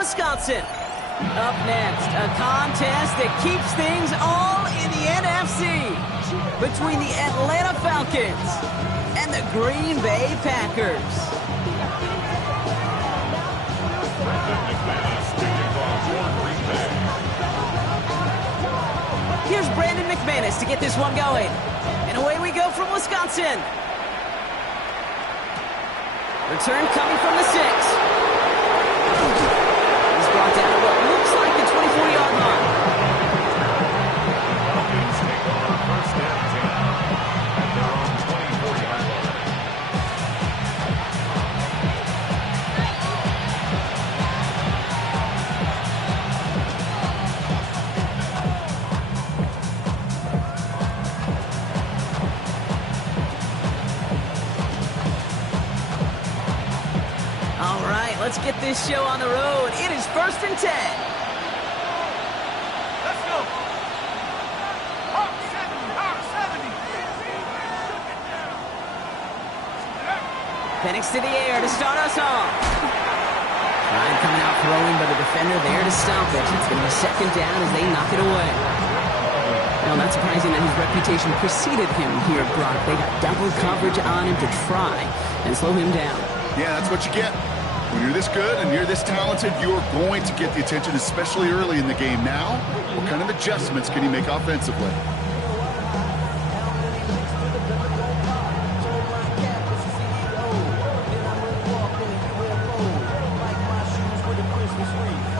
Wisconsin. Up next, a contest that keeps things all in the NFC between the Atlanta Falcons and the Green Bay Packers. Here's Brandon McManus to get this one going. And away we go from Wisconsin. Return coming from the 6. He's brought down at what looks like the 24-yard line. Falcons take over first and 10 at their own 24-yard line. All right, let's get this show on the road. It is first and 10. Let's go. Hawk 70. Penix to the air to start us off. Ryan coming out throwing, but a defender there to stop it. It's going to be second down as they knock it away. Now, not surprising that his reputation preceded him here, Brock. They got double coverage on him to try and slow him down. Yeah, that's what you get. When you're this good and you're this talented, you're going to get the attention, especially early in the game. Now, what kind of adjustments can he make offensively?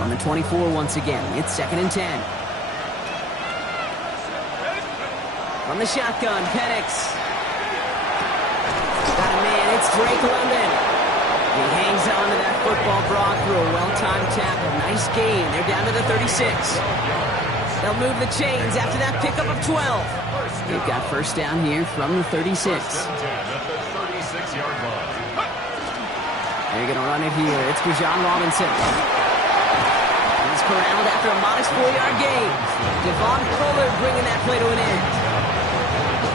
On the 24 once again, it's second and 10. From the shotgun, Penix. Got a man, it's Drake London. He hangs on to that football, Brock, through a well-timed tackle. Nice gain. They're down to the 36. They'll move the chains after that pickup of 12. They've got first down here from the 36. First and 10 at the 36-yard line. They're going to run it here. It's Bijan Robinson. He's corralled after a modest 4-yard gain. Devon Fuller bringing that play to an end.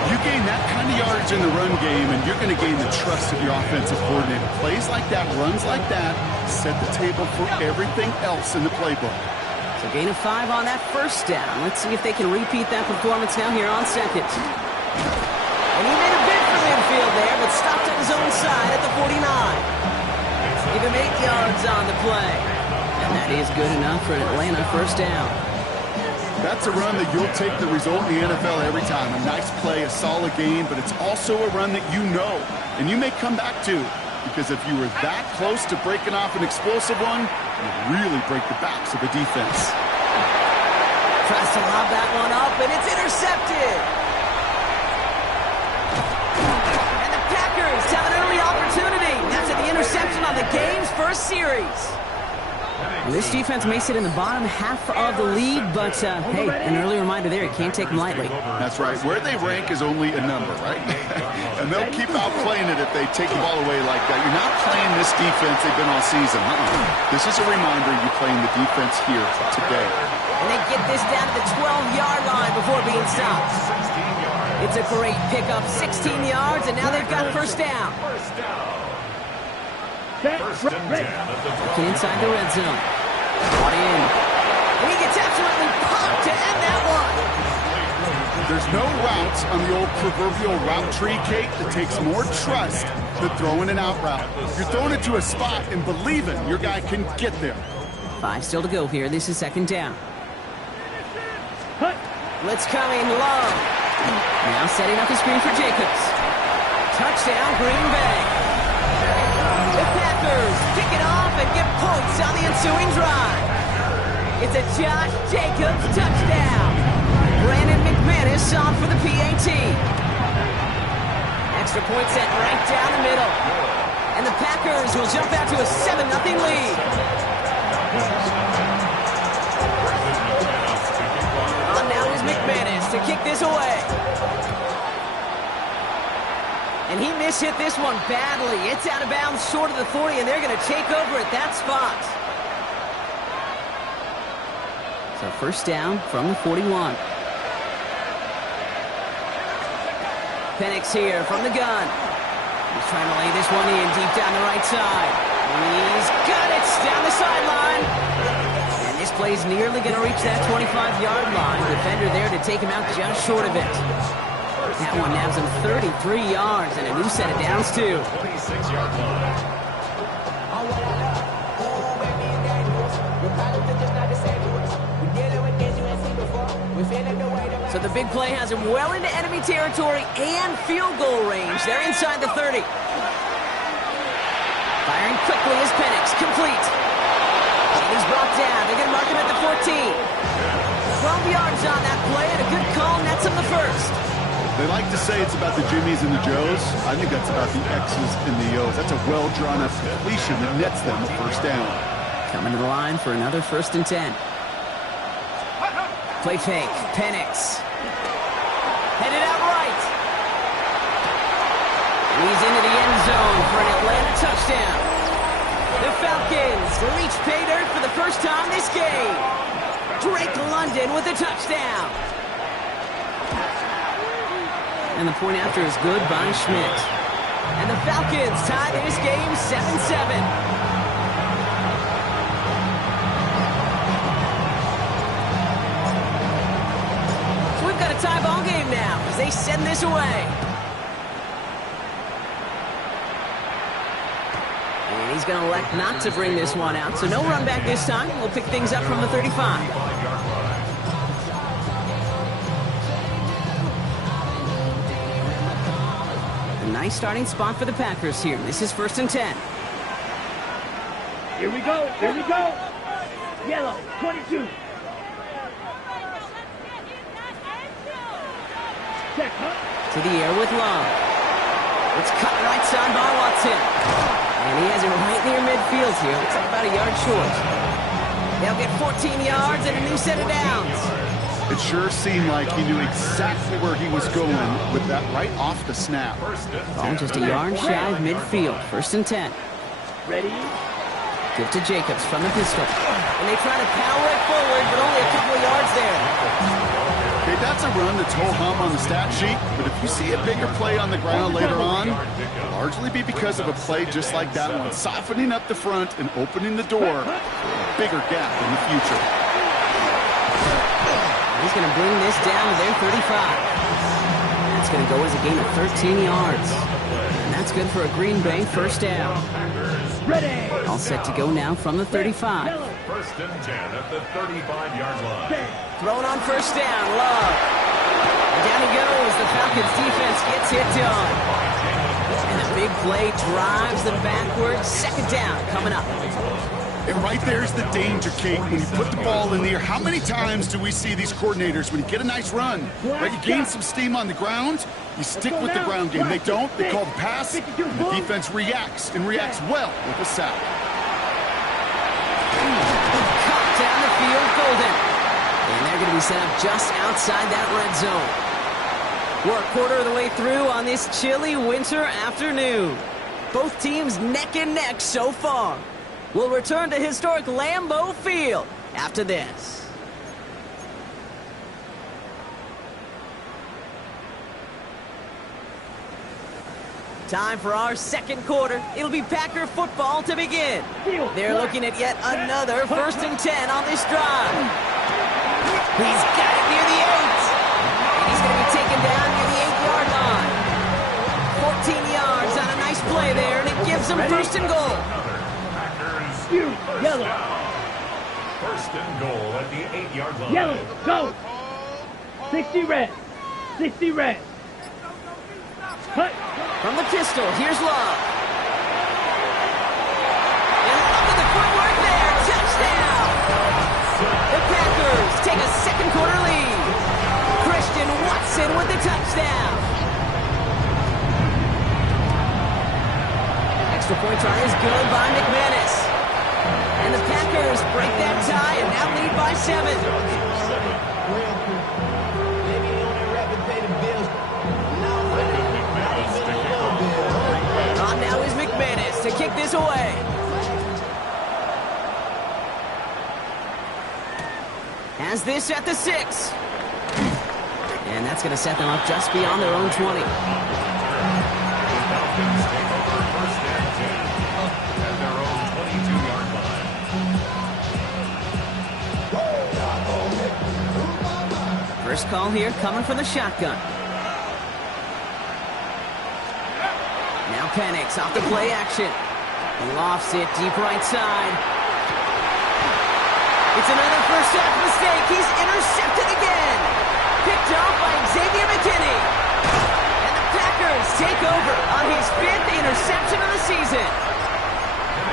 You gain that kind of yardage in the run game, and you're going to gain the trust of your offensive coordinator. Plays like that, runs like that, set the table for everything else in the playbook. So gain of 5 on that first down. Let's see if they can repeat that performance now here on second. And he made a bid for midfield there, but stopped on his own side at the 49. Give him 8 yards on the play. And that is good enough for an Atlanta first down. That's a run that you'll take the result in the NFL every time. A nice play, a solid game, but it's also a run that you know, and you may come back to, because if you were that close to breaking off an explosive one, you'd really break the backs of the defense. Tries to lob that one up, and it's intercepted. And the Packers have an early opportunity after the interception on the game's first series. This defense may sit in the bottom half of the league, but, hey, an early reminder there, you can't take them lightly. That's right. Where they rank is only a number, right? And they'll keep outplaying it if they take the ball away like that. You're not playing this defense they've been all season. This is a reminder you're playing the defense here today. And they get this down to the 12-yard line before being stopped. It's a great pickup, 16 yards, and now they've got first down. First and 10 at the Looking inside the red zone. Brought in. And he gets absolutely popped to end that one. There's no routes on the old proverbial route tree, Kate, that takes more trust than throwing an out route. You're throwing it to a spot and believing your guy can get there. 5 still to go here. This is second down. Blitz coming low. Now setting up the screen for Jacobs. Touchdown, Green Bay. The Packers kick it off and get points on the ensuing drive. It's a Josh Jacobs touchdown. Brandon McManus on for the PAT. Extra point set right down the middle. And the Packers will jump out to a 7-0 lead. On now is McManus to kick this away. And he mishit this one badly. It's out of bounds short of the 40, and they're going to take over at that spot. So first down from the 41. Penix here from the gun. He's trying to lay this one in deep down the right side. He's got it down the sideline. play's nearly going to reach that 25-yard line. Defender there to take him out just short of it. That one nabs him 33 yards and a new set of downs, too. 26-yard line. So the big play has him well into enemy territory and field goal range. They're inside the 30. Firing quickly is Penix, complete. And he's brought down. They're going to mark him at the 14. 12 yards on that play, and a good call nets him the first. They like to say it's about the Jimmies and the Joes. I think that's about the X's and the O's. That's a well-drawn-up completion that nets them a first down. Coming to the line for another 1st and 10. Play fake, Penix. Headed out right. He's into the end zone for an Atlanta touchdown. The Falcons reach pay dirt for the first time this game. Drake London with a touchdown. And the point after is good by Schmidt. And the Falcons tie this game 7-7. Tie ball game now as they send this away. And he's going to elect not to bring this one out, so no run back this time. We'll pick things up from the 35. A nice starting spot for the Packers here. This is 1st and 10. Here we go. Here we go. Yellow, 22. To the air with Love. It's cut right side by Watson. And he has it right near midfield here. Looks like about a yard short. They'll get 14 yards and a new set of downs. It sure seemed like he knew exactly where he was going with that right off the snap. Ball just a yard shy of midfield. 1st and 10. Ready? Give to Jacobs from the pistol. And they try to power it forward, but only a couple of yards there. Okay, that's a run that's ho-hum on the stat sheet, but if you see a bigger play on the ground later on, it'll largely be because of a play just like that one, softening up the front and opening the door for a bigger gap in the future. He's going to bring this down to their 35. That's going to go as a gain of 13 yards. And that's good for a Green Bay first down. Ready. All set to go now from the 35. 1st and 10 at the 35-yard line. Thrown on first down, Love. And down he goes. The Falcons defense gets hit on. And the big play drives them backwards. 2nd down coming up. And right there's the danger, Kate. When you put the ball in the air, how many times do we see these coordinators, when you get a nice run, right, you gain some steam on the ground, you stick with the ground game. They don't. They call the pass, and the defense reacts, and reacts well with a sack. Caught down the field, Golden. And they're going to be set up just outside that red zone. We're a quarter of the way through on this chilly winter afternoon. Both teams neck and neck so far. We'll return to historic Lambeau Field after this. Time for our 2nd quarter. It'll be Packer football to begin. They're looking at yet another 1st and 10 on this drive. He's got it near the 8. And he's going to be taken down near the 8-yard line. 14 yards on a nice play there, and it gives them 1st and goal. Yellow. 1st and goal at the 8-yard line. Yellow, go. 60 red. 60 red. Cut. From the pistol, here's Love. And look at the footwork there. Touchdown. The Packers take a 2nd quarter lead. Christian Watson with the touchdown. Extra point try is good by McManus. And the Packers break that tie and now lead by 7. On now is McManus to kick this away. Has this at the 6. And that's going to set them up just beyond their own 20. First call here coming from the shotgun. Now Penix off the play action. He lofts it deep right side. It's another first half mistake. He's intercepted again. Picked off by Xavier McKinney. And the Packers take over on his 5th interception of the season.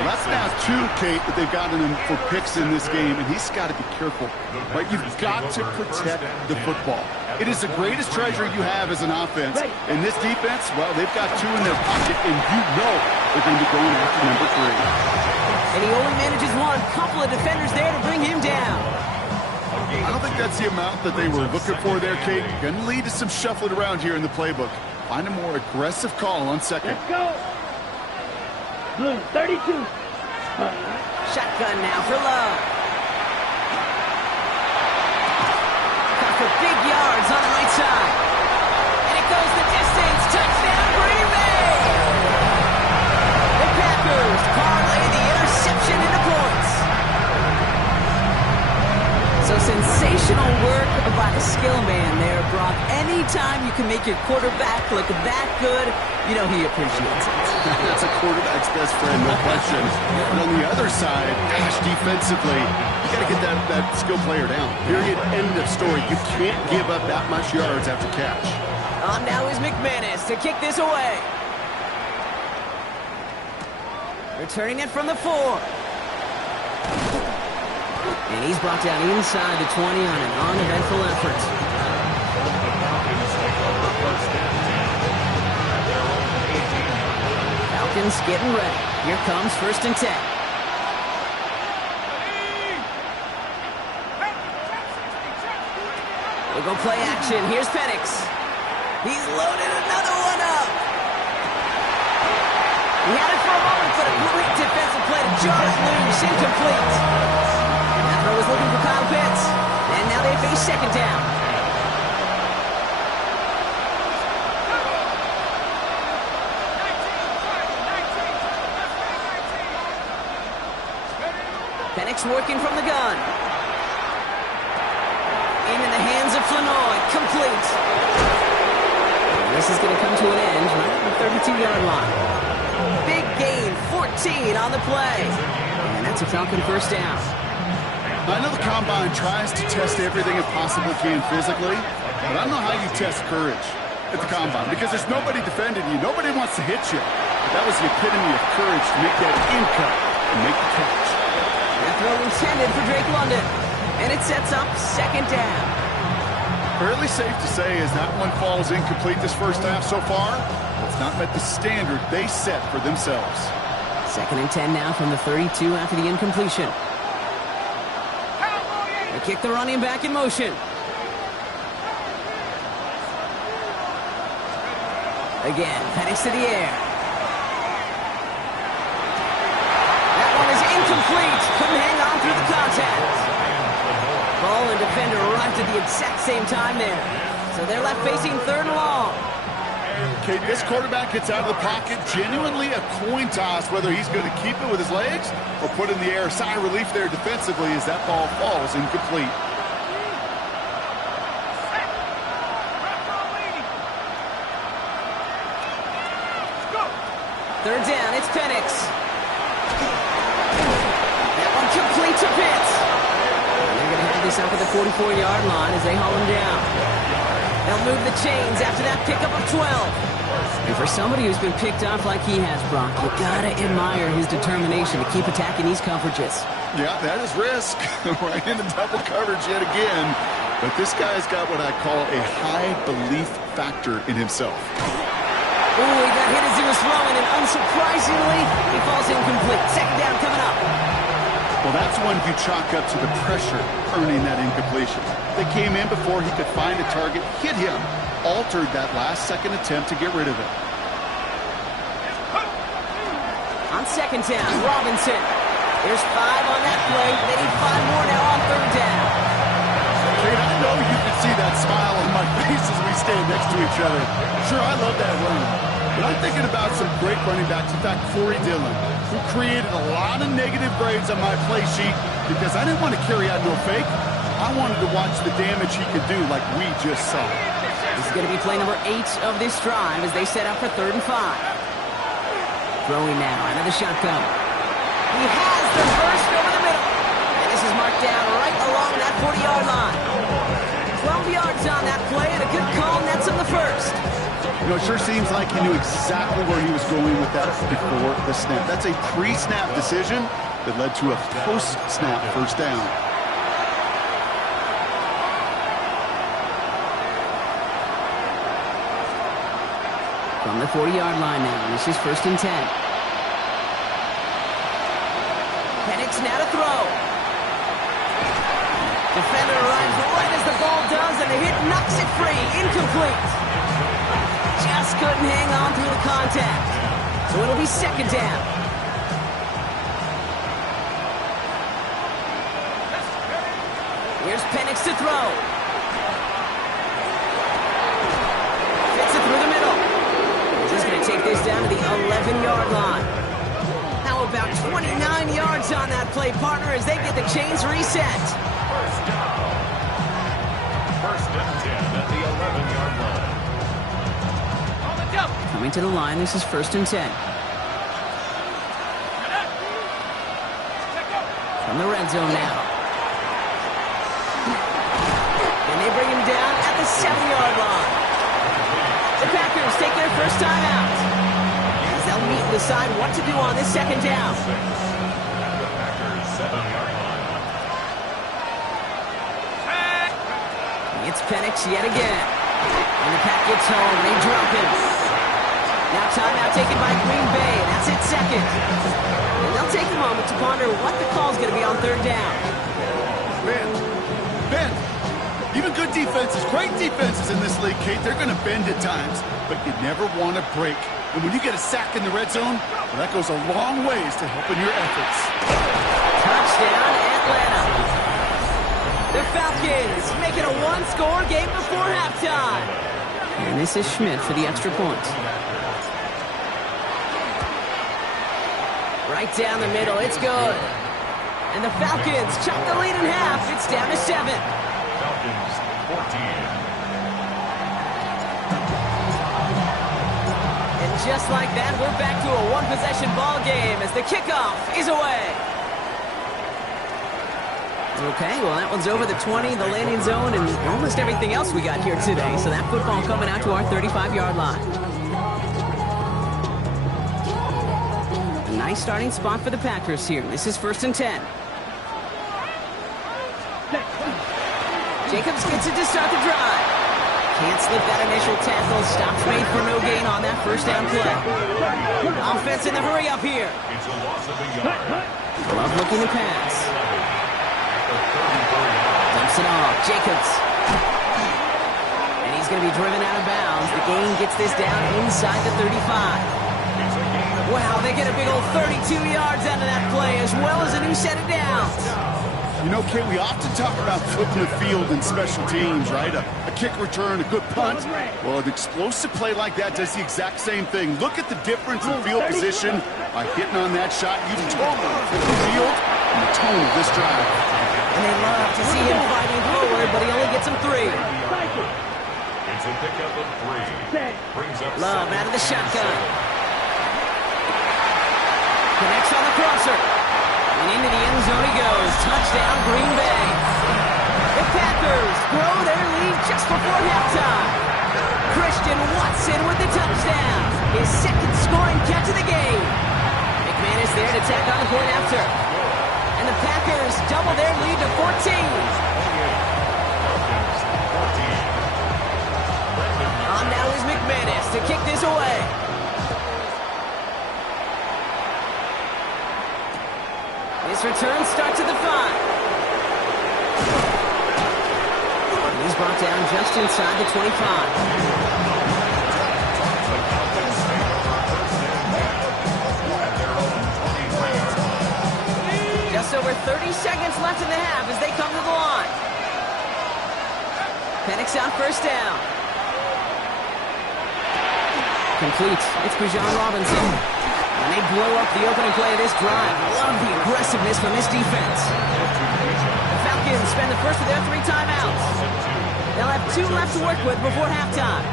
Well, that's now 2, Kate, that they've gotten him for picks in this game, and he's got to be careful. Right? You've got to protect the football. It is the greatest treasure you have as an offense. In this defense, well, they've got 2 in their pocket, and you know they're going to be going after number 3. And he only manages one. Couple of defenders there to bring him down. I don't think that's the amount that they were looking for there, Kate. Going to lead to some shuffling around here in the playbook. Find a more aggressive call on second. Let's go. Blue, 32. Shotgun now for Love. Caught for big yards on the right side. And it goes the distance. Touchdown, Green Bay! The Packers parlay the interception into points. So sensational work by the skill man there, Brock. Anytime you can make your quarterback look that good, you know he appreciates it. That's a quarterback's best friend, no question. But on the other side, gosh, defensively, you got to get that skill player down. Period. End of story. You can't give up that much yards after catch. On now is McManus to kick this away. Returning it from the 4. And he's brought down inside the 20 on an uneventful effort. Falcons getting ready. Here comes 1st and 10. We'll go play action. Here's Penix. He's loaded another one up. He had it for a moment, but a great defensive play to jar it loose. Incomplete. That throw was looking for Kyle Pitts. And now they face 2nd down. Penix working from the gun. Into the hands of Flanoy. Complete. And this is going to come to an end right at the 32-yard line. Big gain, 14 on the play. And that's a Falcon 1st down. I know the Combine tries to test everything it possibly can physically, but I don't know how you test courage at the Combine because there's nobody defending you. Nobody wants to hit you. But that was the epitome of courage to make that in-cut and make the catch. That throw intended for Drake London. And it sets up 2nd down. Fairly safe to say as that one falls incomplete this first half so far, it's not met the standard they set for themselves. 2nd and 10 now from the 32 after the incompletion. They kick the running back in motion. Again, Penix to the air. That one is incomplete. Couldn't hang on through the contact. Ball and defender arrived at the exact same time there. So they're left facing 3rd and long. Okay, this quarterback gets out of the pocket, genuinely a coin toss, whether he's going to keep it with his legs or put in the air. Sigh of relief there defensively as that ball falls incomplete. Third down, it's Penix. That one complete to Pitts. And they're going to have this up at the 44-yard line as they haul him down. They'll move the chains after that pickup of 12. And for somebody who's been picked off like he has, Brock, you gotta admire his determination to keep attacking these coverages. Yeah, that is risk. Right into double coverage yet again. But this guy's got what I call a high belief factor in himself. Ooh, he got hit as he was throwing, and unsurprisingly, he falls incomplete. 2nd down coming up. Well, that's one you chalk up to the pressure earning that incompletion. They came in before he could find a target, hit him, altered that last-second attempt to get rid of it. On 2nd down, Robinson. There's 5 on that play. They need 5 more now on 3rd down. Kate, I know you can see that smile on my face as we stand next to each other. Sure, I love that run. But I'm thinking about some great running backs. In fact, Corey Dillon, who created a lot of negative grades on my play sheet because I didn't want to carry out no fake. I wanted to watch the damage he could do like we just saw. This is going to be play number 8 of this drive as they set up for 3rd and 5. Throwing now out of the shotgun. He has the burst over the middle. And this is marked down right along that 40-yard line. 12 yards on that play and a good call, nets on the first. You know, it sure seems like he knew exactly where he was going with that before the snap. That's a pre-snap decision that led to a post-snap first down. From the 40-yard line now, this is 1st and 10. Penix now to throw. Defender arrives right as the ball does, and the hit knocks it free. Incomplete. Just couldn't hang on through the contact. So it'll be 2nd down. Here's Penix to throw. Fits it through the middle. He's going to take this down to the 11-yard line. How about 29 yards on that play, partner, as they get the chains reset. First down. 1st and 10 at the 11-yard line. On the jump. Coming to the line, this is 1st and 10. From the red zone now. And they bring him down at the 7-yard line. The Packers take their first time out. As they'll meet and decide what to do on this 2nd down. At the Packers 7-yard line. It's Penix yet again. And the Pack gets home. They drop him. Now timeout taken by Green Bay. That's it, 2nd. And they'll take a moment to ponder what the call's going to be on 3rd down. Ben, even good defenses, great defenses in this league, Kate, they're going to bend at times, but you never want to break. And when you get a sack in the red zone, well, that goes a long ways to helping your efforts. Touchdown, Atlanta. The Falcons make it a 1-score game before halftime. And this is Schmidt for the extra point. Right down the middle, it's good. And the Falcons chop the lead in half. It's down to 7. Falcons 14. And just like that, we're back to a one-possession ball game as the kickoff is away. Okay, well, that one's over the 20, the landing zone, and almost everything else we got here today. So that football coming out to our 35-yard line. A nice starting spot for the Packers here. This is 1st and 10. Jacobs gets it to start the drive. Can't slip that initial tackle. Stops made for no gain on that first down play. Offense in the hurry up here. It's a loss of a yard. Love looking to pass. Dumps it off. Jacobs. And he's going to be driven out of bounds. The gain gets this down inside the 35. Wow, they get a big old 32 yards out of that play, as well as a new set of downs. You know, Kate, we often talk about flipping the field in special teams, right? A kick return, a good punt. Well, an explosive play like that does the exact same thing. Look at the difference in field position by hitting on that shot. You totally flip the field and the tone of this drive. And they love to see him fighting forward, but he only gets him 3. It's a pickup of 3. Brings up Love 7. out of the shotgun. Connects on the crosser. And into the end zone he goes. Touchdown, Green Bay. The Packers grow their lead just before halftime. Christian Watson with the touchdown. His 2nd scoring catch of the game. McManus there to tack on the point after. And the Packers double their lead to 14. On now is McManus to kick this away. This return starts at the 5. He's brought down just inside the 25. Just over 30 seconds left in the half as they come to the line. Penix on first down. Complete. It's Bijan Robinson. And they blow up the opening play of this drive. Love the aggressiveness from this defense. The Falcons spend the first of their 3 2 left to work with before halftime.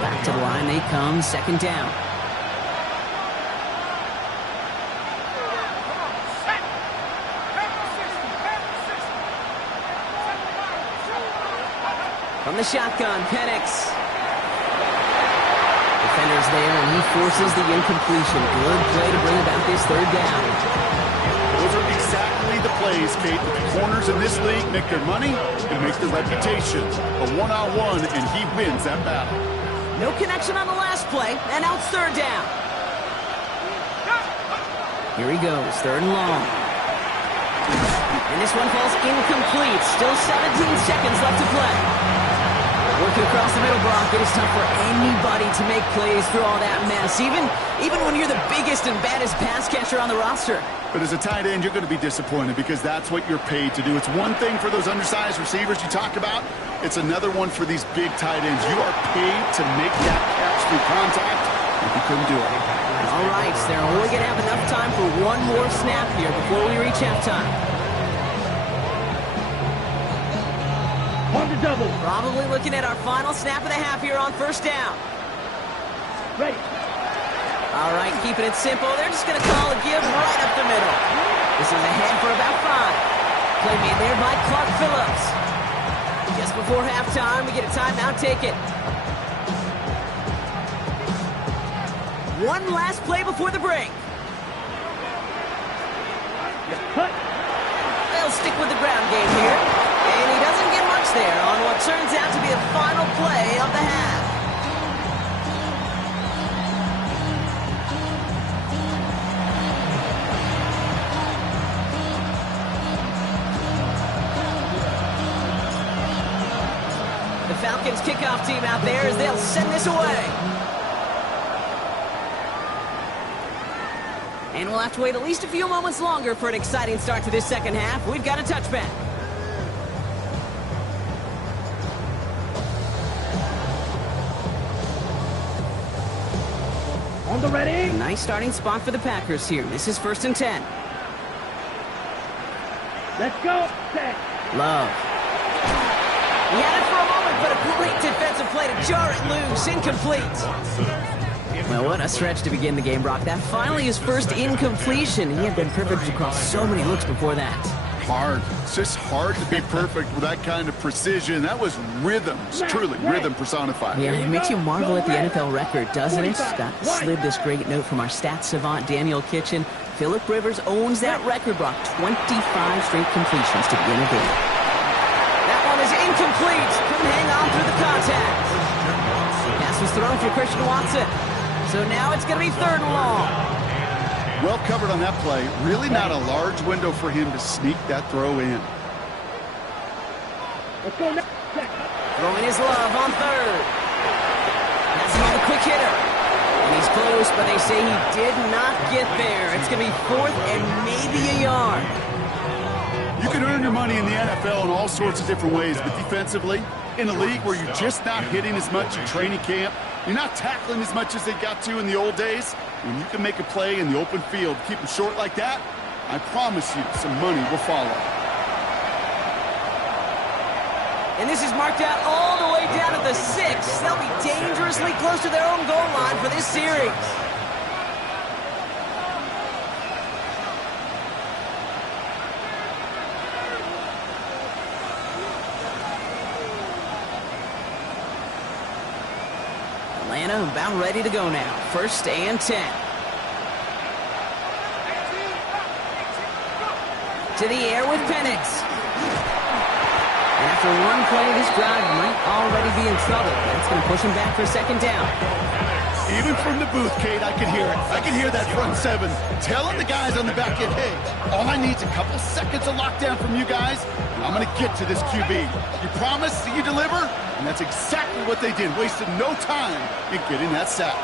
Back to the line they come, second down. From the shotgun, Penix. Defenders there, and he forces the incompletion. Good play to bring about this third down. Those are exactly the plays, Kate, that the corners in this league make their money and make their reputation. A one-on-one, and he wins that battle. No connection on the last play, and now it's third down. Here he goes, third and long. And this one falls incomplete. Still 17 seconds left to play. Working across the middle, Brock, it is tough for anybody to make plays through all that mess, even when you're the biggest and baddest pass catcher on the roster. But as a tight end, you're going to be disappointed because that's what you're paid to do. It's one thing for those undersized receivers you talk about. It's another one for these big tight ends. You are paid to make that catch through contact, and you couldn't do it. All right, so they're only going to have enough time for one more snap here before we reach halftime. On the double. Probably looking at our final snap of the half here on first down. Ready. All right, keeping it simple. They're just going to call a give right up the middle. This is ahead for about 5. Play made there by Clark Phillips. Just before halftime, we get a timeout taken. One last play before the break. Cut. They'll stick with the ground game here. And he doesn't get much there on what turns out to be the final play of the half. The Falcons kickoff team out there as they'll send this away. And we'll have to wait at least a few moments longer for an exciting start to this second half. We've got a touchback. On the ready. Nice starting spot for the Packers here. This is 1st and 10. Let's go. Set. Love. He had it for a moment, but a great defensive play to jar it loose. Incomplete. Well, what a stretch to begin the game, Brock. That finally his first incompletion. He had been perfect across so many looks before that. Hard. It's just hard to be perfect with that kind of precision. That was rhythm. It's truly rhythm personified. Yeah, it makes you marvel at the NFL record, doesn't it? Got slid this great note from our stats savant, Daniel Kitchen. Phillip Rivers owns that record, Brock. 25 straight completions to begin a game. That one is incomplete. Couldn't hang on through the contact. Pass was thrown for Christian Watson. So now it's going to be third and long. Well covered on that play. Really not a large window for him to sneak that throw in. Let's go next. Throwing his love on third. Passing on the quick hitter. And he's close, but they say he did not get there. It's going to be 4th and maybe a yard. You can earn your money in the NFL in all sorts of different ways, but defensively, in a league where you're just not hitting as much in training camp, you're not tackling as much as they got to in the old days, when you can make a play in the open field, keep it short like that, I promise you some money will follow. And this is marked out all the way down at the 6. They'll be dangerously close to their own goal line for this series. Atlanta about ready to go now. 1st and 10. To the air with Penix. And after one play, this drive might already be in trouble. That's going to push him back for second down. Even from the booth, Kate, I can hear it. I can hear that front 7 telling the guys on the back end, hey, all I need is a couple seconds of lockdown from you guys, and I'm going to get to this QB. You promise that you deliver? And that's exactly what they did. Wasted no time in getting that sack.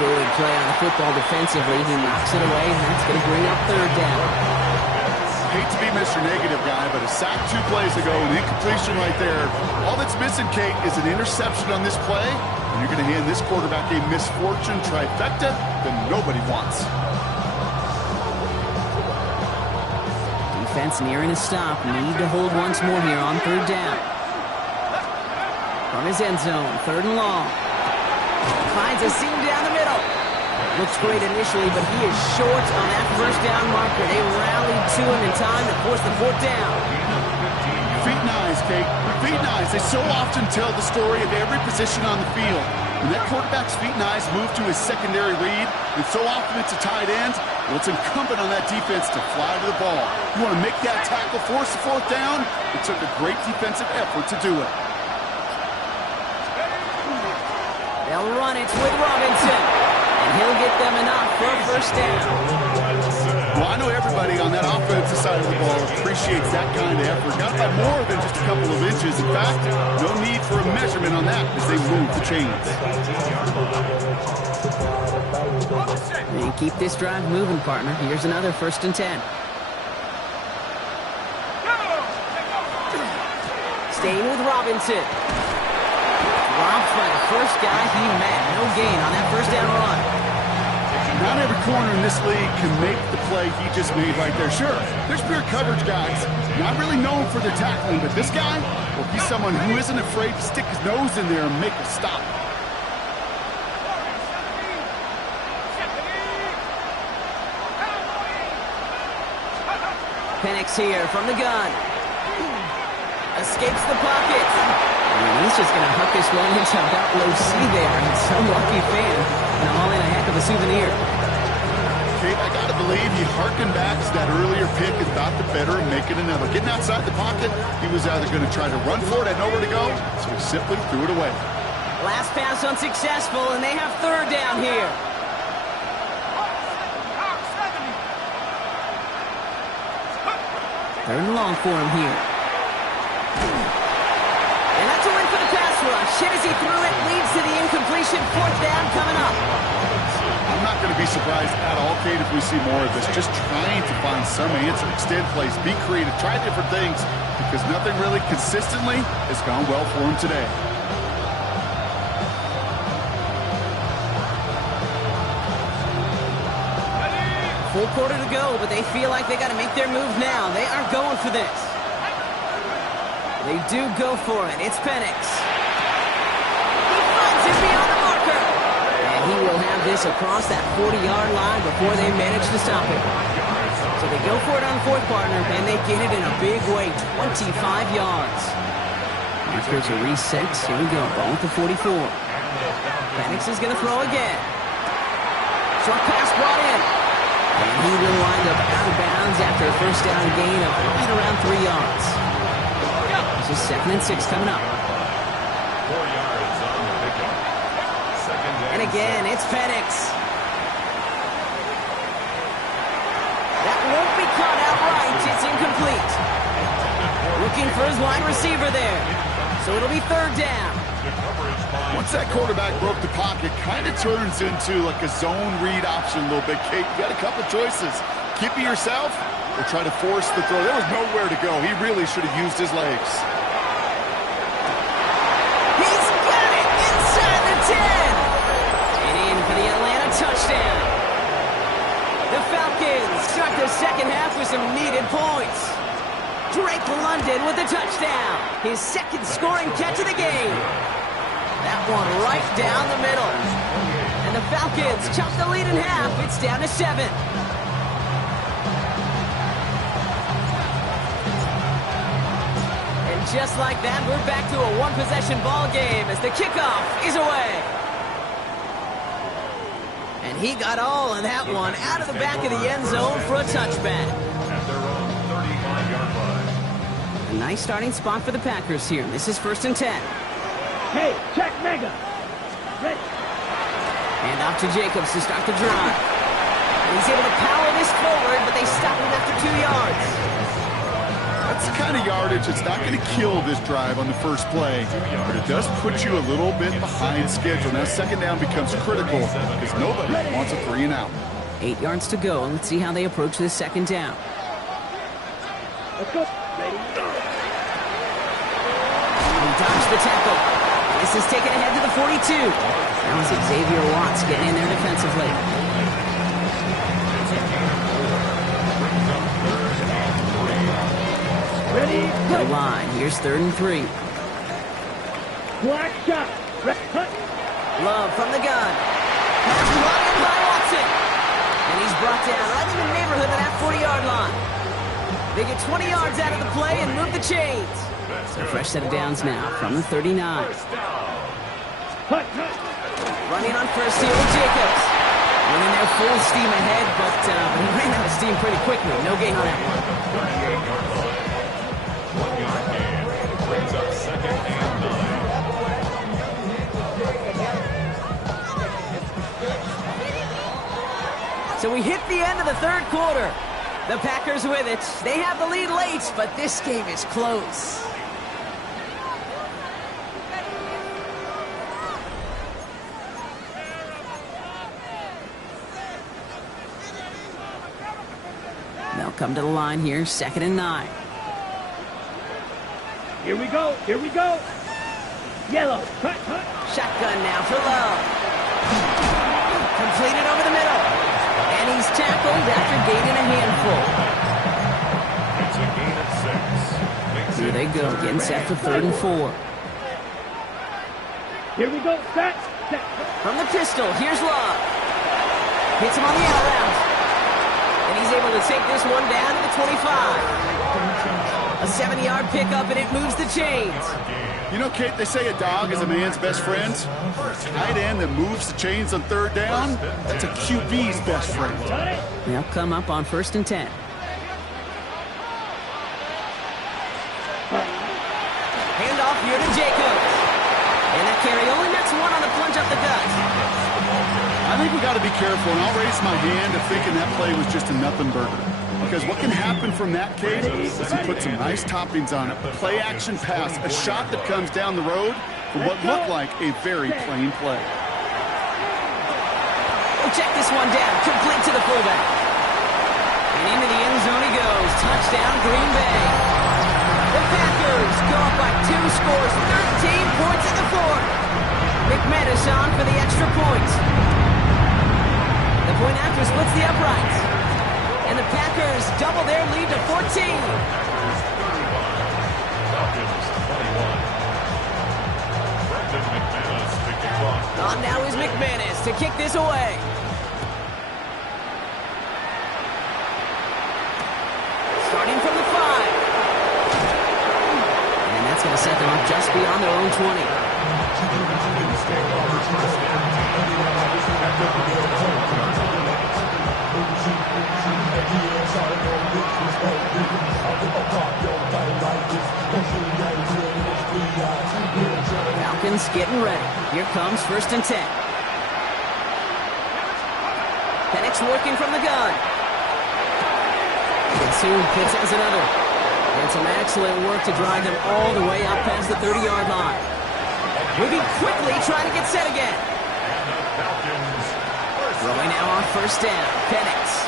Good play on the football defensively. He knocks it away, and that's going to bring up third down. Hate to be Mr. Negative guy, but a sack 2 plays ago, an incompletion right there. All that's missing, Kate, is an interception on this play, and you're going to hand this quarterback a misfortune trifecta that nobody wants. Defense nearing a stop. Need to hold once more here on third down. From his end zone, third and long. Finds a seam down the middle. Looks great initially, but he is short on that first down marker. They rallied to him in time to force the fourth down. Feet and eyes, Kate. Feet and eyes. They so often tell the story of every position on the field. When that quarterback's feet and eyes move to his secondary read, and so often it's a tight end, well, it's incumbent on that defense to fly to the ball. You want to make that tackle, force the fourth down? It took a great defensive effort to do it. They'll run it with Robinson, and he'll get them enough for a first down. Well, I know everybody on that offensive side of the ball appreciates that kind of effort. Got by more than just a couple of inches. In fact, no need for a measurement on that as they move the chains. And keep this drive moving, partner. Here's another 1st and 10. Staying with Robinson. Dropped by the first guy he met. No gain on that first down run. Not every corner in this league can make the play he just made right there. Sure, there's pure coverage guys, not really known for their tackling, but this guy, well, he's someone who isn't afraid to stick his nose in there and make a stop. Penix here from the gun. Escapes the pocket. And he's just going to huck this one into about low C there. And some lucky fan. And I'm all in a heck of a souvenir. Kate, I got to believe he harkened back to that earlier pick and thought the better and make it another. Getting outside the pocket, he was either going to try to run for it, had nowhere to go, so he simply threw it away. Last pass unsuccessful, and they have third down here. Third and long for him here. And that's a win for the pass rush. Hit as he threw it, leads to the incompletion. Fourth down coming up. I'm not going to be surprised at all, Kate, if we see more of this. Just trying to find some answer, extend plays, be creative, try different things, because nothing really consistently has gone well for him today. Full quarter to go, but they feel like they got to make their move now. They are going for this. They do go for it. It's Penix. He finds it beyond the marker. And he will have this across that 40-yard line before they manage to stop it. So they go for it on fourth, partner, and they get it in a big way, 25 yards. Markers are reset. Here we go. Ball at the 44. Penix is going to throw again. Short pass brought in. And he will wind up out of bounds after a first down gain of right around 3 yards. This is 2nd and 6 coming up. 4 yards on the pickup. Second down. And again, it's Penix. That won't be caught outright. It's incomplete. Looking for his wide receiver there. So it'll be third down. Once that quarterback broke the pocket, kind of turns into like a zone read option a little bit, Kate. You got a couple choices. Keep it yourself or try to force the throw. There was nowhere to go. He really should have used his legs. He's got it inside the 10. And in for the Atlanta touchdown. The Falcons start the second half with some needed points. Drake London with the touchdown. His second scoring catch of the game. That one right down the middle. And the Falcons chop the lead in half. It's down to 7. And just like that, we're back to a one-possession ball game as the kickoff is away. And he got all of that one out of the back of the end zone for a touchback. At their own 35-yard line. A nice starting spot for the Packers here. This is 1st and 10. Hey, check Mega. Ready. And off to Jacobs to start the drive. And he's able to power this forward, but they stop him after 2 yards. That's the kind of yardage that's not going to kill this drive on the first play, but it does put you a little bit behind schedule. Now second down becomes critical because nobody wants a 3 and out. 8 yards to go. Let's see how they approach this second down. Let's go. Ready. He dodged the tackle. This is taken ahead to the 42. That was Xavier Watts getting in there defensively. the line. Here's 3rd and 3. Black shot. Love from the gun. Pass brought in by Watson. And he's brought down right in the neighborhood of that 40-yard line. They get 20 yards out of the play and move the chains. So fresh set of downs now from the 39. Running on first here with Jacobs. Running there full steam ahead, but he ran out of steam pretty quickly. No gain on that one. 38-yard line. 1-yard gain. Brings up 2nd and 9. So we hit the end of the 3rd quarter. The Packers with it. They have the lead late, but this game is close. They'll come to the line here, 2nd and 9. Here we go. Here we go. Yellow. Cut. Shotgun now for Love. Completed over the middle. And he's tackled after gaining a handful. It's a gain of 6. Here they go, getting set for 3rd and 4. Here we go. Set. From the pistol, here's Love. Hits him on the out route. And he's able to take this one down to the 25. A 70-yard pickup, and it moves the chains. You know, Kate, they say a dog is a man's best friend. Tight end that moves the chains on 3rd down, that's a QB's best friend. They'll come up on 1st and 10. Handoff here to Jacobs. And that carry only nets 1 on the plunge up the gut. I think we got to be careful, and I'll raise my hand of thinking that play was just a nothing burger. Because what can happen from that, Kate, is he put some nice toppings on it. Play action pass, a shot that comes down the road for what looked like a very plain play. We'll check this one down, complete to the fullback. And into the end zone he goes. Touchdown, Green Bay. The Packers go up by 2 scores, 13 points at the 4th. McManus on for the extra point. The point after splits the uprights. And the Packers double their lead to 14. Falcons 21. Brendan McManus to kick off. On now is McManus to kick this away. Starting from the 5. And that's going to set them up just beyond their own 20. Falcons getting ready. Here comes 1st and 10. Penix working from the gun. And soon Pitts has another. And some excellent work to drive them all the way out past the 30-yard line. Moving quickly, trying to get set again. Throwing now on 1st down. Penix.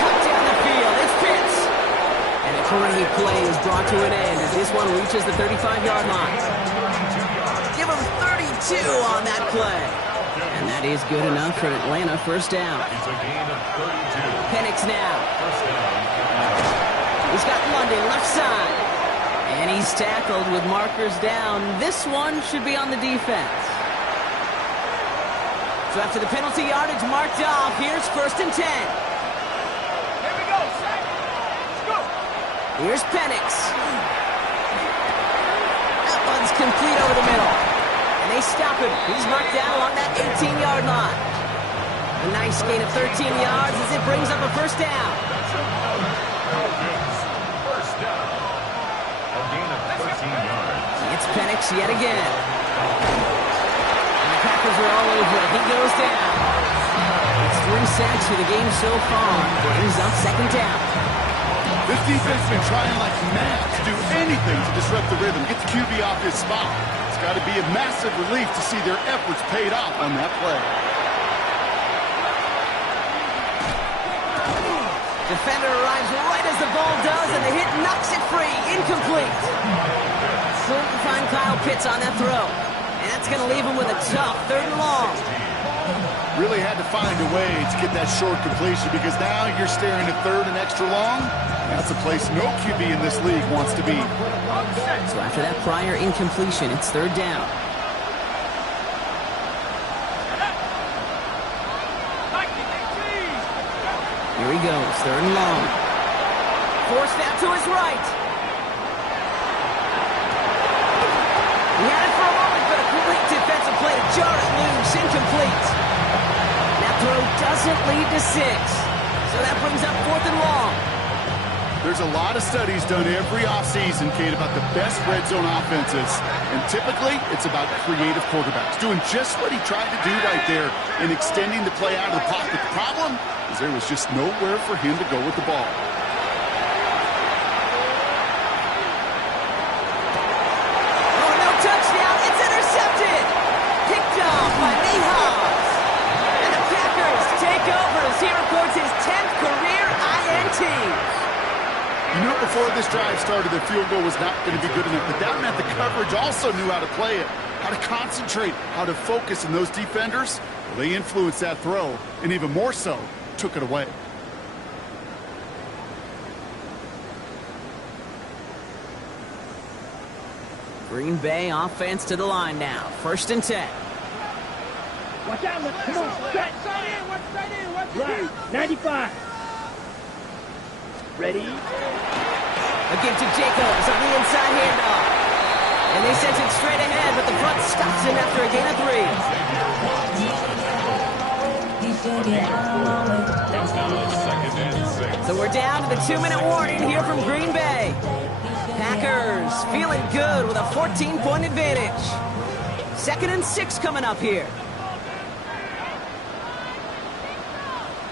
Cut down the field. It's Pitts. And a great play is brought to an end as this one reaches the 35-yard line. Give him 32 on that play. And that is good enough for Atlanta. 1st down. It's a gain of 32. Penix now. First down. He's got London left side. And he's tackled with markers down. This one should be on the defense. So after the penalty yardage marked off, here's 1st and 10. Here we go, Shaq. Let's go. Here's Penix. That one's complete over the middle. And they stop him. He's marked down along that 18-yard line. A nice gain of 13 yards as it brings up a 1st down. Falcons. First down. A gain of 13 yards. It's Penix yet again. And the Packers are all over it. He goes down. It's 3 sacks for the game so far. Brings up 2nd down. This defense has been trying like mad to do anything to disrupt the rhythm, get the QB off his spot. It's got to be a massive relief to see their efforts paid off on that play. Defender arrives right as the ball does, and the hit knocks it free. Incomplete. Couldn't find Kyle Pitts on that throw. And that's going to leave him with a tough 3rd and long. Really had to find a way to get that short completion because now you're staring at third and extra long. That's a place no QB in this league wants to be. So after that prior incompletion, it's third down. Here he goes, third and long. Forced out to his right. He had it for a moment, but a great defensive play to jar it loose, incomplete. That throw doesn't lead to 6. So that brings up fourth and long. There's a lot of studies done every offseason, Kate, about the best red zone offenses. And typically, it's about creative quarterbacks, doing just what he tried to do right there and extending the play out of the pocket. The problem is there was just nowhere for him to go with the ball. Oh, no touchdown. It's intercepted. Picked off by Nehas. And the Packers take over as he records his 10th career INT. You knew before this drive started the field goal was not going to be good enough, but that meant the coverage also knew how to play it, how to concentrate, how to focus, and those defenders, well, they influenced that throw, and even more so, took it away. Green Bay offense to the line now. First and 10. Watch out, come on, stretch. Right, 95. Ready? A give to Jacobs on the inside handoff. And they sent it straight ahead, but the front stops him after a gain of 3. So we're down to the 2-minute warning here from Green Bay. Packers feeling good with a 14-point advantage. 2nd and 6 coming up here.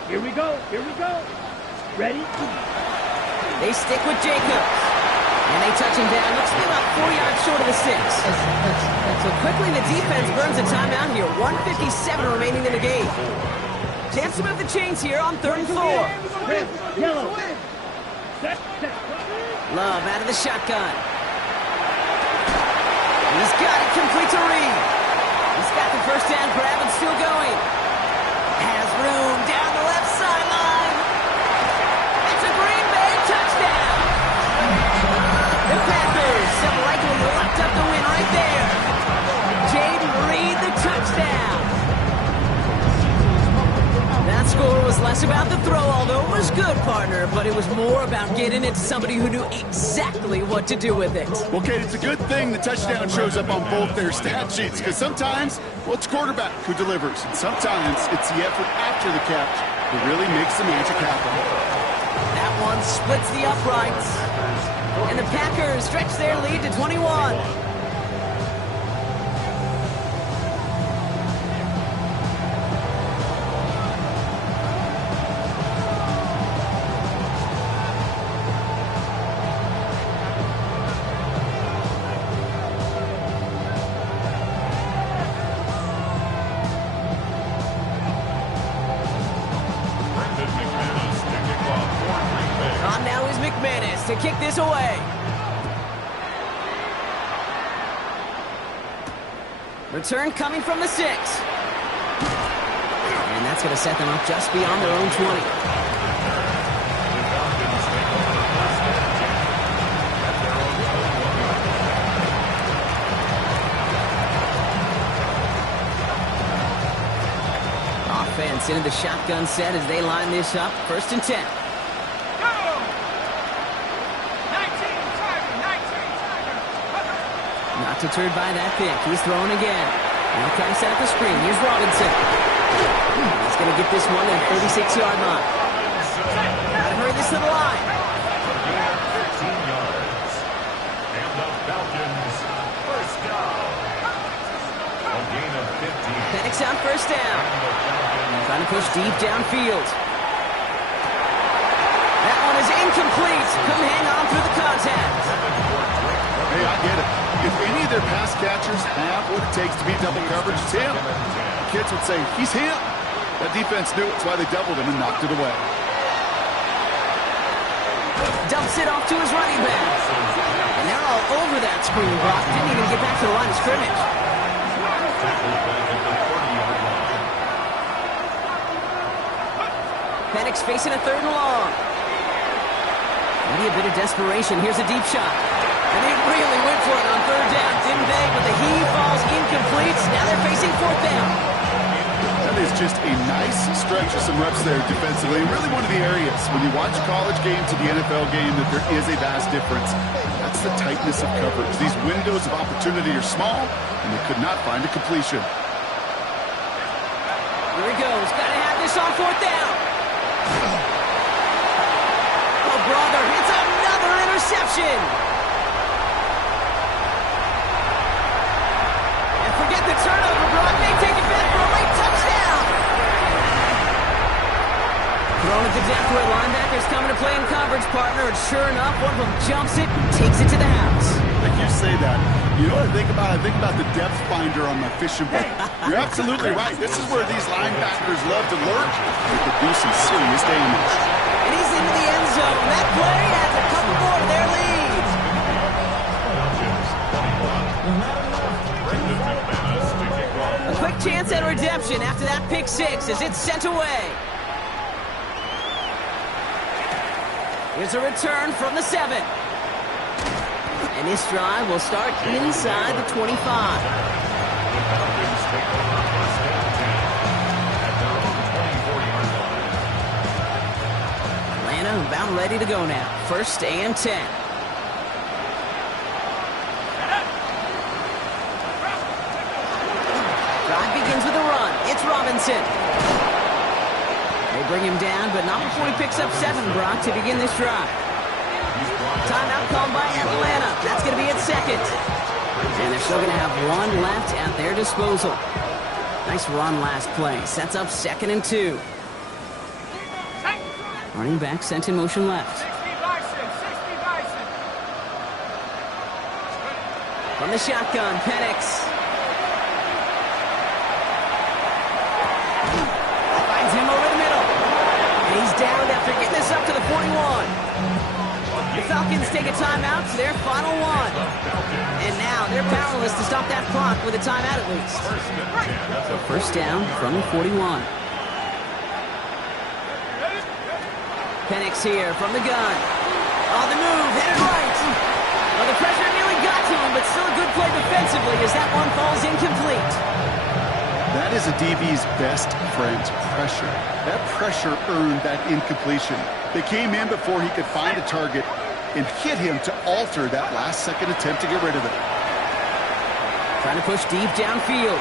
Here we go. Ready? They stick with Jacobs. And they touch him down. Looks to be about 4 yards short of the 6. So quickly the defense burns a timeout here. 1:57 remaining in the game. Chance to move the chains here on 3rd and 4. Red, yellow. Set. Love out of the shotgun. He's got it complete to Reed. He's got the first down grab and still going. Has room down the left sideline. It's a Green Bay touchdown. The Packers have likely locked up the win right there. Jaden Reed, the touchdown. That score was less about the throw, although it was good, partner, but it was more about getting it to somebody who knew exactly what to do with it. Well, Kate, it's a good thing the touchdown shows up on both their stat sheets, because sometimes, well, it's quarterback who delivers, and sometimes it's the effort after the catch that really makes the magic happen. That one splits the uprights, and the Packers stretch their lead to 21. To kick this away. Return coming from the 6. And that's going to set them up just beyond their own 20. Offense into the shotgun set as they line this up. 1st and 10. Not deterred by that pick. He's throwing again. Now trying to set up the screen. Here's Robinson. He's going to get this one at the 36-yard line. Got to hurry this to the line. 15 yards. And the Falcons, first down. A gain of 15. Penix on first down. Trying to push deep downfield. That one is incomplete. Couldn't hang on through the contact. Hey, I get it. If any of their pass catchers have what it takes to beat double coverage, it's him. Kids would say, he's him. That defense knew it's why they doubled him and knocked it away. Dumps it off to his running back. And they're all over that screen block. Didn't even get back to the line of scrimmage. Penix facing a 3rd and long. Maybe a bit of desperation. Here's a deep shot. And they really went for it on 3rd down, didn't they? But the heave falls incomplete. Now they're facing 4th down. That is just a nice stretch of some reps there defensively. Really one of the areas when you watch college game to the NFL game that there is a vast difference. That's the tightness of coverage. These windows of opportunity are small, and they could not find a completion. Here he goes. Got to have this on 4th down. Oh, brother, it's another interception. And forget the turnover, Brock. They take it back for a late touchdown. Throwing it to depth where linebackers coming to play in coverage, partner. And sure enough, one of them jumps it and takes it to the house. Like you say that. You know what I think about? I think about the depth finder on my fishing boat. You're absolutely right. This is where these linebackers love to lurk. They could do some serious damage. And he's into the end zone. That play adds a couple more to their lead. A quick chance at redemption after that pick 6 as it's sent away. Here's a return from the 7. And this drive will start inside the 25. Atlanta about ready to go now. 1st and 10. Drive begins with a run. It's Robinson. They bring him down, but not before he picks up 7, Brock, to begin this drive. Timeout called by Atlanta. That's going to be its 2nd. And they're still going to have 1 left at their disposal. Nice run last play. Sets up 2nd and 2. Running back sent in motion left. 60 Bison, 60 Bison. From the shotgun, Penix. Finds him over the middle. And he's down after getting this up to the 41. The Falcons take a timeout to their final 1. And now they're powerless to stop that clock with a timeout at least. So 1st down from the 41. Penix here from the gun. On the move, headed right. Well, the pressure nearly got to him, but still a good play defensively as that one falls incomplete. That is a DB's best friend, pressure. That pressure earned that incompletion. They came in before he could find a target and hit him to alter that last-second attempt to get rid of it. Trying to push deep downfield.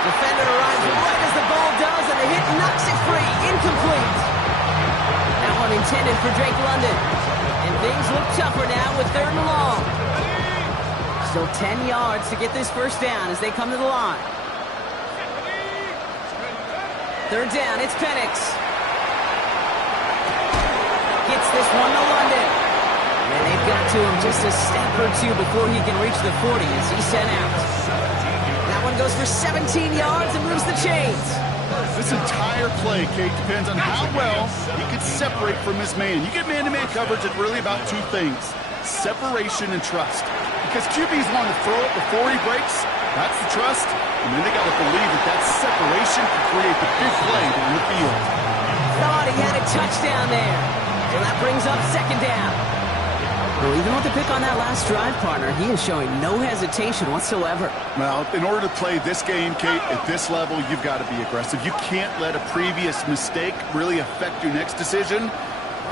Defender arrives right as the ball does, and the hit knocks it free. Incomplete. That one intended for Drake London. And things look tougher now with 3rd and long. Still 10 yards to get this 1st down as they come to the line. 3rd down, it's Penix. Gets this one to London. And they've got to him just a step or 2 before he can reach the 40 as he's sent out. That one goes for 17 yards and moves the chains. This entire play, Kate, depends on how well he could separate from his man. You get man-to-man coverage, it's really about 2 things. Separation and trust. Because QB's want to throw it before he breaks. That's the trust. And then they got to believe that that separation can create the big play down the field. Thought he had a touchdown there. So that brings up 2nd down. Well, even with the pick on that last drive, partner, he is showing no hesitation whatsoever. Well, in order to play this game, Kate, at this level, you've got to be aggressive. You can't let a previous mistake really affect your next decision.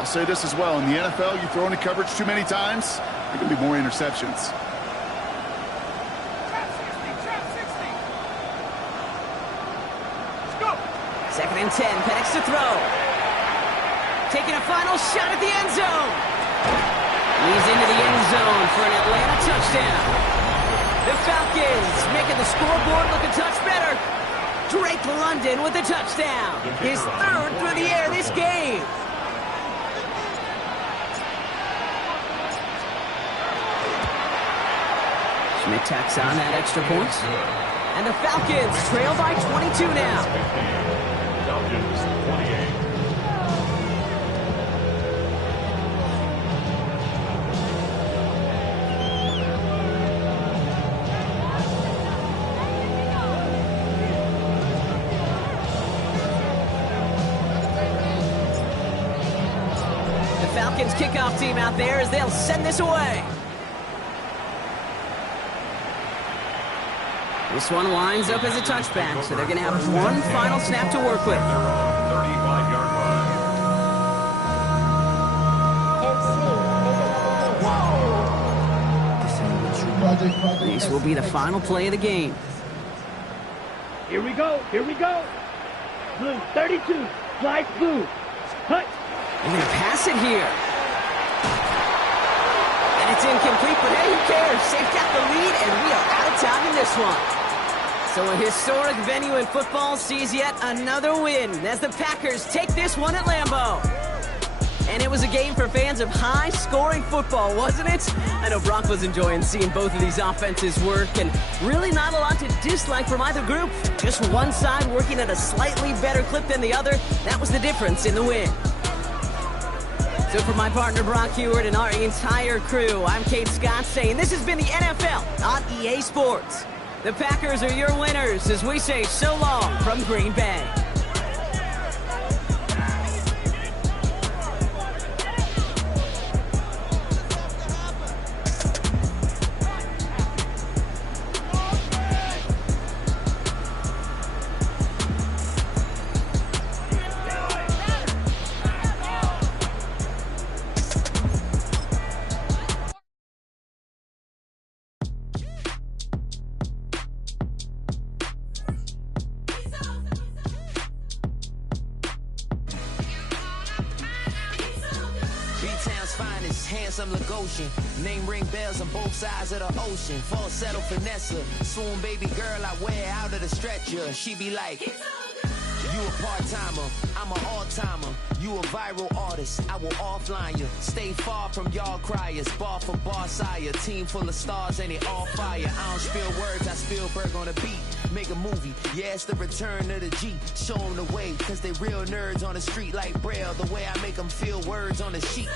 I'll say this as well. In the NFL, you throw into coverage too many times, there can be more interceptions. Trap 60. Let's go. 2nd and 10, Penix to throw. Taking a final shot at the end zone. He's into the end zone for an Atlanta touchdown. The Falcons making the scoreboard look a touch better. Drake London with a touchdown. His 3rd through the air this game. Schmidt tacks on that extra point. And the Falcons trail by 22 now. Falcons 28. Falcons kickoff team out there as they'll send this away. This one winds up as a touchback, so they're going to have one final snap to work with. 35-yard line. This will be the final play of the game. Here we go. Here we go. Blue 32. Flight blue. Hut. They're going to pass it here. And it's incomplete, but hey, who cares? They've got the lead, and we are out of time in this one. So a historic venue in football sees yet another win as the Packers take this one at Lambeau. And it was a game for fans of high-scoring football, wasn't it? I know Brock was enjoying seeing both of these offenses work, and really not a lot to dislike from either group. Just one side working at a slightly better clip than the other. That was the difference in the win. So for my partner Brock Huard and our entire crew, I'm Kate Scott saying this has been the NFL on EA Sports. The Packers are your winners as we say so long from Green Bay. B-Town's finest, handsome Lagosian. Name ring bells on both sides of the ocean. Falsetto Vanessa, swoon baby girl I wear out of the stretcher. She be like, you a part-timer, I'm an all-timer. You a viral artist, I will offline you. Stay far from y'all criers, bar for bar sire. Team full of stars and they all fire. I don't spill words, I Spielberg on a beat. Make a movie, yeah, it's the return of the G. Show them the way, cause they real nerds on the street like Braille. The way I make them feel words on the sheet.